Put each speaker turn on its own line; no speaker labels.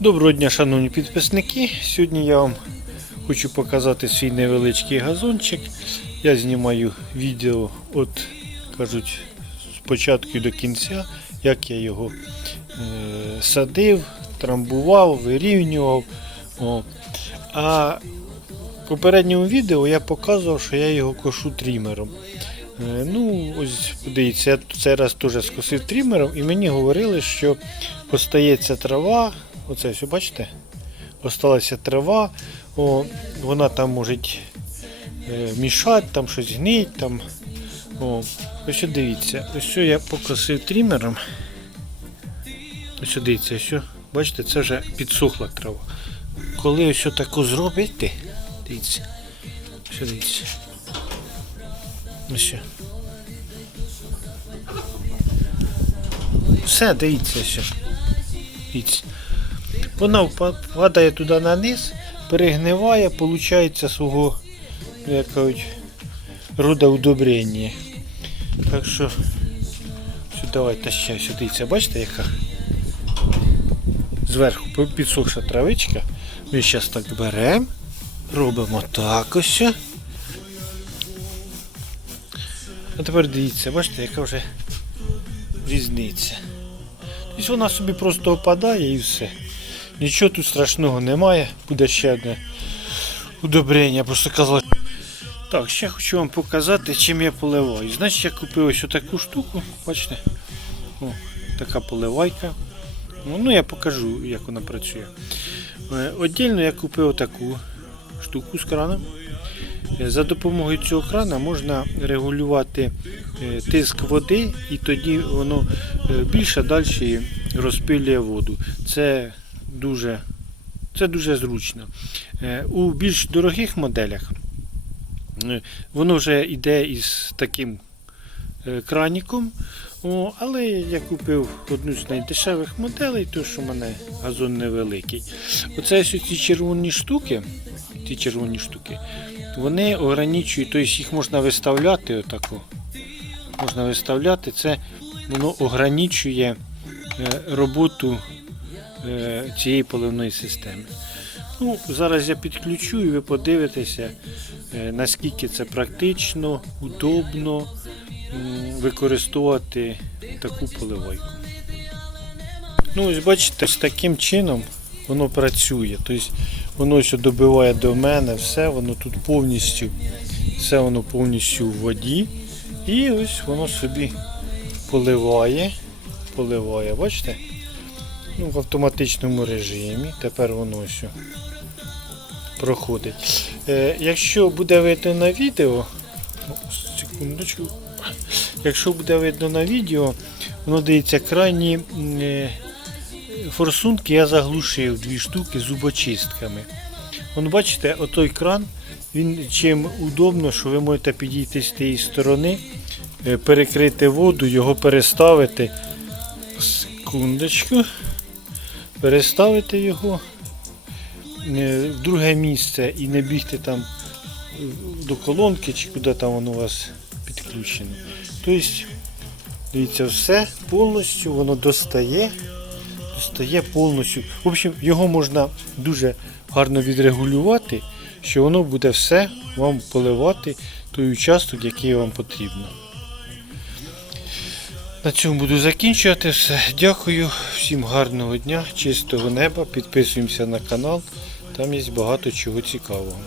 Доброго дня, шановні підписники. Сьогодні я вам хочу показати свій невеличкий газончик. Я знімаю відео от, кажуть, з початку до кінця, як я його е, садив, трамбував, вирівнював. О. А в попередньому відео я показував, що я його кошу трімером. Е, Ну, ось подивіться, я цей раз теж скосив трімером, і мені говорили, що остається трава. Оце все, бачите? Осталася трава, о, вона там може мішати, там щось гнить. Там, о. Ось дивіться, ось що я покосив трімером. Ось дивіться, ось бачите, це вже підсохла трава. Коли ось таку зробите, дивіться, що дивіться. Ось. Все, дивіться, що. Дивіться. Вона падає туди на низ, перегниває, виходить свого, як кажуть, рода удобрення. Так що, що давайте ще сюди. Дивіться, бачите, яка зверху підсохша травичка. Ми зараз так беремо, робимо так ось. А тепер дивіться, бачите, яка вже різниця. Тобто вона собі просто опадає і все. Нічого тут страшного немає. Буде ще одне удобрення, просто казали. Так, ще хочу вам показати, чим я поливаю. Значить, я купив ось таку штуку, бачите? О, така поливайка. Ну, Ну, я покажу, як вона працює. Е, Отдільно я купив таку штуку з краном. Е, За допомогою цього крана можна регулювати е, тиск води, і тоді воно більше далі розпилює воду. Це дуже, це дуже зручно. Е, У більш дорогих моделях е, воно вже йде із таким е, краніком. О, але я купив одну з найдешевих моделей, тому що в мене газон невеликий. Оце ось ці червоні штуки, ці червоні штуки, вони ограничують, тобто їх можна виставляти отако. Можна виставляти, це воно ограничує роботу цієї поливної системи. Ну, зараз я підключу і ви подивитеся, е, наскільки це практично, удобно використовувати таку поливайку. Ну, ось бачите, з таким чином воно працює. Тобто воно що добиває до мене, все, воно тут повністю, все воно повністю в воді. І ось воно собі поливає, поливає, бачите? Ну, в автоматичному режимі. Тепер воно ось проходить. Е, якщо буде видно на відео, секундочку. Якщо буде видно на відео, воно дивиться крайні е, форсунки я заглушив дві штуки зубочистками. Вон бачите, отой кран, він чим удобно, що ви можете підійти з тієї сторони, е, перекрити воду, його переставити. Секундочку. Переставити його е, в друге місце і не бігти там е, до колонки чи куди там воно у вас підключено. Тобто, дивіться, все повністю воно достає, достає повністю. В общем, його можна дуже гарно відрегулювати, що воно буде все вам поливати той участок, який вам потрібно. На цьому буду закінчувати все. Дякую, всім гарного дня, чистого неба. Підписуємося на канал. Там є багато чого цікавого.